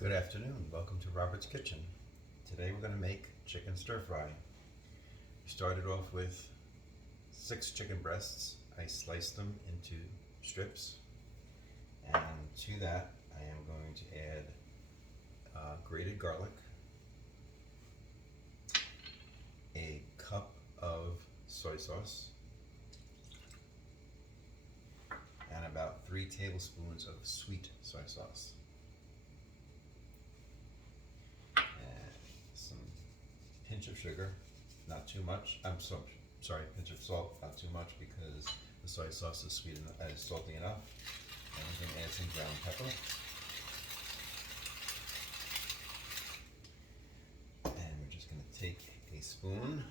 Good afternoon. Welcome to Robert's Kitchen. Today we're going to make chicken stir fry. We started off with 6 chicken breasts. I sliced them into strips, and to that I am going to add grated garlic, a cup of soy sauce, and about 3 tablespoons of sweet soy sauce. Some pinch of sugar, not too much. Sorry, pinch of salt, not too much, because the soy sauce is sweet enough, salty enough. And we're going to add some ground pepper. And we're just going to take a spoon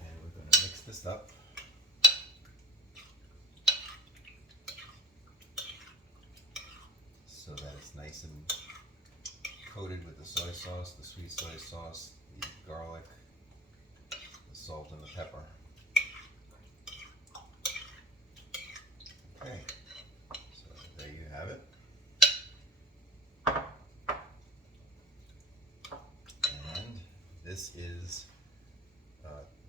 and we're going to mix this up. So that it's nice and coated with the soy sauce, the sweet soy sauce, the garlic, the salt, and the pepper. Okay, so there you have it. And this is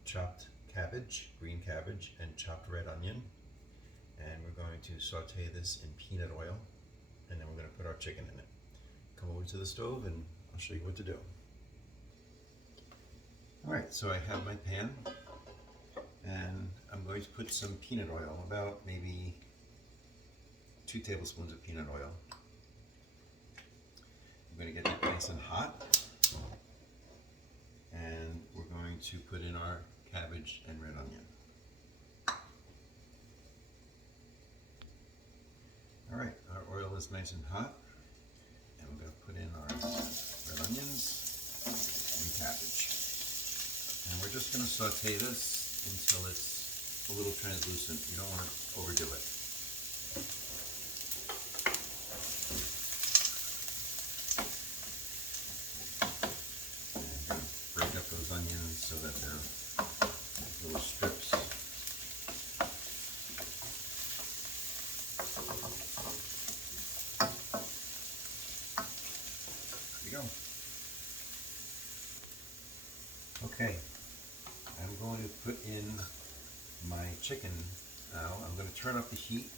chopped cabbage, green cabbage, and chopped red onion. And we're going to saute this in peanut oil, and then we're going to put our chicken in it. Come over to the stove and I'll show you what to do. Alright, so I have my pan, and I'm going to put some peanut oil, about maybe 2 tablespoons of peanut oil. I'm going to get it nice and hot, and we're going to put in our cabbage and red onion. Alright, our oil is nice and hot, and we're going to put in our red onions and cabbage. And we're just going to saute this until it's a little translucent. You don't want to overdo it. And I'm going to break up those onions so that they're little strips. There we go. Okay, I'm going to put in my chicken now. I'm going to turn up the heat.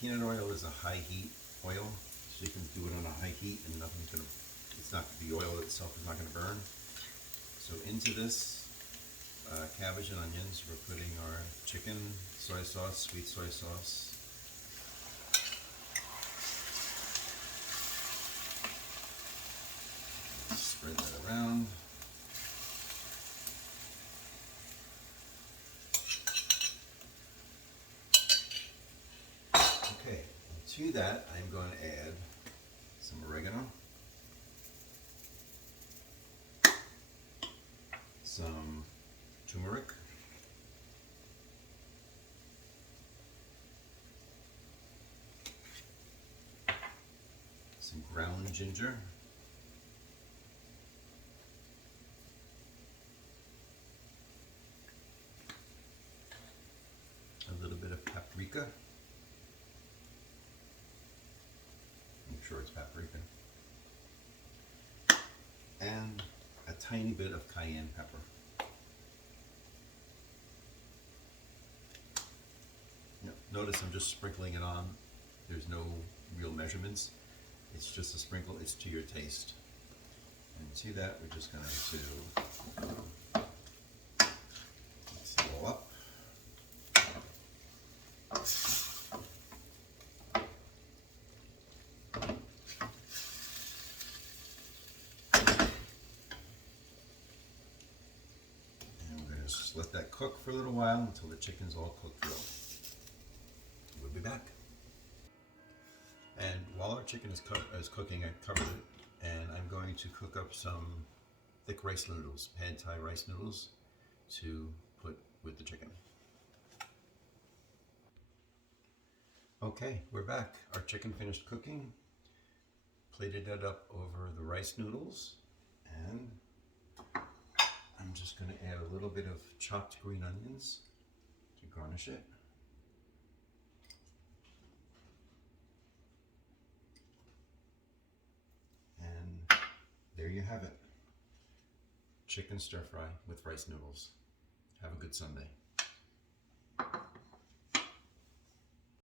Peanut oil is a high heat oil, so you can do it on a high heat and the oil itself is not going to burn. So into this cabbage and onions, we're putting our chicken, soy sauce, sweet soy sauce. Spread that around. Okay, and to that I'm going to add some oregano, some turmeric, some ground ginger, a little bit of paprika. I'm sure it's paprika. And a tiny bit of cayenne pepper. Notice I'm just sprinkling it on. There's no real measurements. It's just a sprinkle. It's to your taste. And to that, we're just going to mix it all up. And we're going to just let that cook for a little while until the chicken's all cooked through. We'll be back. And while our chicken is cooking, I covered it, and I'm going to cook up some thick rice noodles, pad thai rice noodles, to put with the chicken. Okay, we're back. Our chicken finished cooking. Plated it up over the rice noodles, and I'm just going to add a little bit of chopped green onions to garnish it. there you have it. Chicken stir fry with rice noodles. Have a good Sunday.